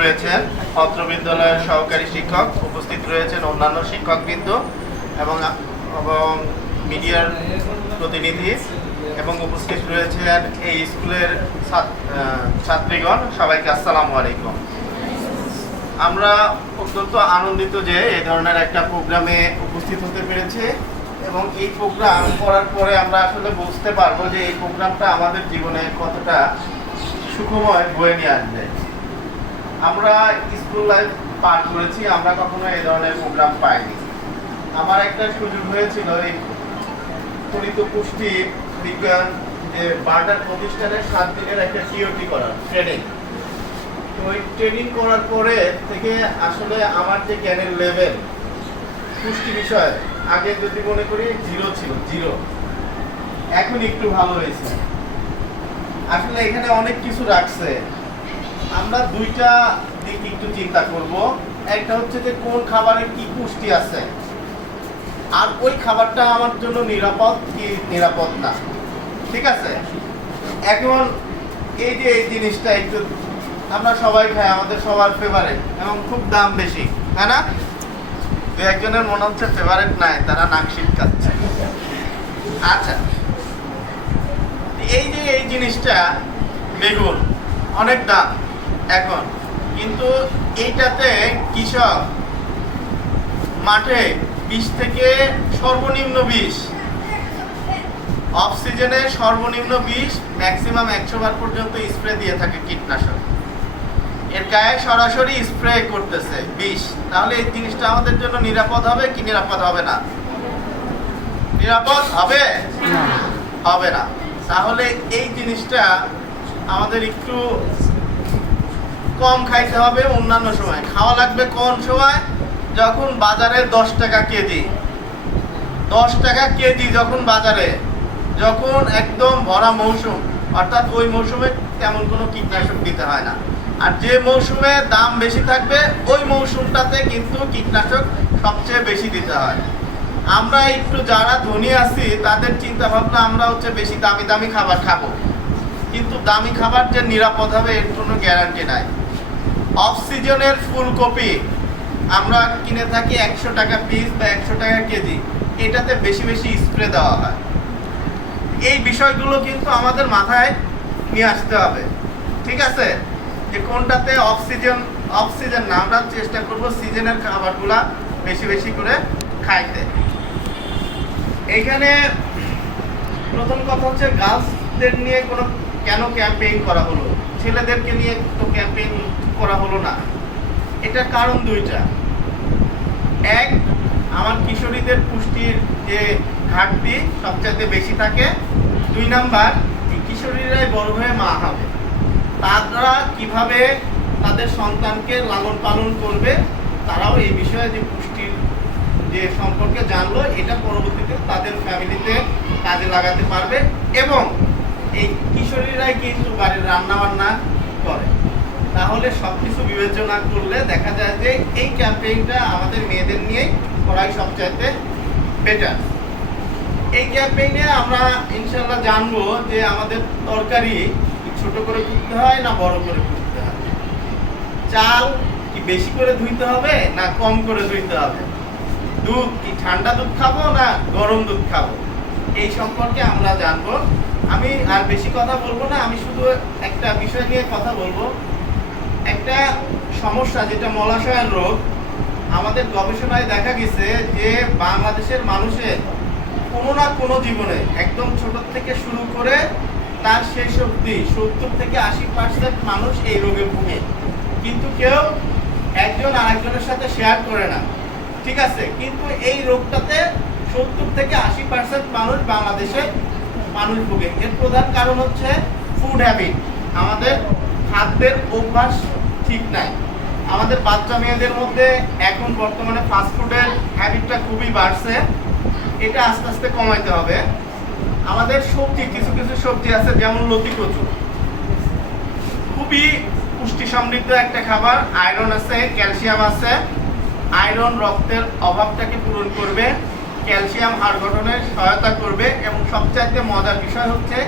রয়েছেন অত্র বিদ্যালয়ের সহকারী শিক্ষক উপস্থিত রয়েছেন, অন্যান্য শিক্ষকবৃন্দ এবং এবং মিডিয়ার প্রতিনিধি এবং উপস্থিত রয়েছেন এই স্কুলের ছাত্রীগণ। সবাইকে আসসালামু আলাইকুম। আমরা অত্যন্ত আনন্দিত যে এই ধরনের একটা প্রোগ্রামে উপস্থিত হতে পেরেছি এবং এই প্রোগ্রাম করার পরে আমরা আসলে বুঝতে পারব যে এই প্রোগ্রামটা আমাদের জীবনে কতটা সুখময় বয়ে নিয়ে আসবে। আমরা স্কুল লাইফ পার করেছি, আমরা কখনো এই ধরনের প্রোগ্রাম পাইনি। আমার একটা সুযোগ হয়েছিল, এই ফলিত পুষ্টি বিজ্ঞান যে বার্টার প্রতিষ্ঠানের সাত দিনের একটা টিওটি করার ট্রেনিং তো ওই ট্রেনিং করার পরে থেকে আসলে আমার যে জ্ঞানের লেভেল পুষ্টি বিষয় আগে যদি মনে করি জিরো ছিল জিরো এখন একটু ভালো হয়েছে। আসলে এখানে অনেক কিছু রাখছে। আমরা দুইটা দিক একটু চিন্তা করব। একটা হচ্ছে যে কোন খাবারে কি পুষ্টি আছে? আর ওই খাবারটা আমার জন্য নিরাপদ কি নিরাপদ না? ঠিক আছে? এখন এই যে এই জিনিসটা একটু, আমরা সবাই খাই, আমাদের সবার ফেভারেট এবং খুব দাম বেশি, তাই না? দু একজনের মনে হচ্ছে ফেভারিট নাই, তারা নাক শিটকাচ্ছে আচ্ছা। এই যে এই জিনিসটা, বেগুন, অনেক দাম। এখন। কিন্তু এইটাতে কৃষক মাঠে বিশ থেকে সর্বনিম্ন বিষ অফ সিজনে সর্বনিম্ন বিষ ম্যাক্সিমাম একশো বার পর্যন্ত স্প্রে দিয়ে থাকে কীটনাশক। এর গায়ে সরাসরি স্প্রে করতেছে বিষ। তাহলে এই জিনিসটা আমাদের জন্য নিরাপদ হবে কি নিরাপদ হবে না? নিরাপদ হবে? হবে না। তাহলে এই জিনিসটা আমাদের একটু কম খাইতে হবে অন্যান্য সময়। খাওয়া লাগবে কোন সময়? যখন বাজারে দশ টাকা কেজি। দশ টাকা কেজি যখন বাজারে, যখন একদম ভরা মৌসুম, অর্থাৎ ওই মৌসুমে তেমন কোনো কীটনাশক দিতে হয় না। আর যে মৌসুমে দাম বেশি থাকবে, ওই মৌসুমটাতে কিন্তু কীটনাশক সবচেয়ে বেশি দিতে হয়। আমরা একটু যারা ধনী আছি, তাদের চিন্তা ভাবনা আমরা হচ্ছে বেশি দামি দামি খাবার খাব। কিন্তু দামি খাবার যে নিরাপদ হবে, এর কোনো গ্যারান্টি নাই। অফ সিজনের ফুলকপি। আমরা কিনে থাকি একশো টাকা পিস বা একশো টাকা কেজি। এটাতে বেশি বেশি স্প্রে দেওয়া হয়। এই বিষয়গুলো কিন্তু আমাদের মাথায় নিয়ে আসতে হবে। ঠিক আছে? যে কোনটাতে অফ সিজন অফ সিজন না, আমরা চেষ্টা করব সিজনের খাবারগুলা বেশি বেশি করে খাইতে। এইখানে প্রথম কথা হচ্ছে গার্লসদের নিয়ে কোনো কেন ক্যাম্পেইন করা হলো? ছেলেদেরকে নিয়ে তো ক্যাম্পেইন করা হলো না। এটার কারণ দুইটা। এক, আমার কিশোরীদের পুষ্টির যে ঘাটতি সবচাইতে বেশি থাকে। দুই নাম্বার কিশোরীরাই বড় হয়ে মা হবে। তারা কীভাবে তাদের সন্তানকে লালন পালন করবে, তারাও এই বিষয়ে যে পুষ্টির যে সম্পর্কে জানলো, এটা পরবর্তীতে তাদের ফ্যামিলিতে কাজে লাগাতে পারবে। এবং এই কিশোরীরাই কিন্তু বাড়ির রান্না বান্না করে। তাহলে সব কিছু বিবেচনা করলে দেখা যায় যে এই ক্যাম্পেইনটা আমাদের মেয়েদের নিয়েই করাই সবচাইতে বেটার এই ক্যাম্পেইনে আমরা ইনশাল্লাহ জানব যে আমাদের তরকারি ছোট করে কুটতে হয় না বড় করে কুটতে হয়? চাল কি বেশি করে ধুইতে হবে না কম করে ধুইতে হবে? দুধ কি ঠান্ডা দুধ খাব না গরম দুধ খাব? এই সম্পর্কে আমরা জানব। আমি আর বেশি কথা বলব না, আমি শুধু একটা বিষয় নিয়ে কথা বলব। একটা সমস্যা যেটা মলাশয়ান রোগ, আমাদের গবেষণায় দেখা গেছে যে বাংলাদেশের মানুষের কোনো না কোনো জীবনে, একদম ছোট থেকে শুরু করে তার শেষ অবধি সত্তর থেকে আশি পার্সেন্ট মানুষ এই রোগে ভুগে। কিন্তু কেউ একজন আরেকজনের সাথে শেয়ার করে না। ঠিক আছে? কিন্তু এই রোগটাতে সত্তর থেকে আশি পার্সেন্ট মানুষ বাংলাদেশে মানুষ ভুগে। এর প্রধান কারণ হচ্ছে ফুড হ্যাবিট আমাদের খাদ্যের অভ্যাস ঠিক নাই। আমাদের বাচ্চা মেয়েদের মধ্যে এখন বর্তমানে ফাস্টফুডের হ্যাবিটটা খুবই বাড়ছে। এটা আস্তে আস্তে কমাইতে হবে। আমাদের সবজি, কিছু কিছু সবজি আছে, যেমন লতি কচু। খুবই পুষ্টি সমৃদ্ধ একটা খাবার। আয়রন আছে ক্যালসিয়াম আছে। আয়রন রক্তের অভাবটাকে পূরণ করবে ক্যালসিয়াম হাড় গঠনের সহায়তা করবে এবং সবচাইতে মজার বিষয় হচ্ছে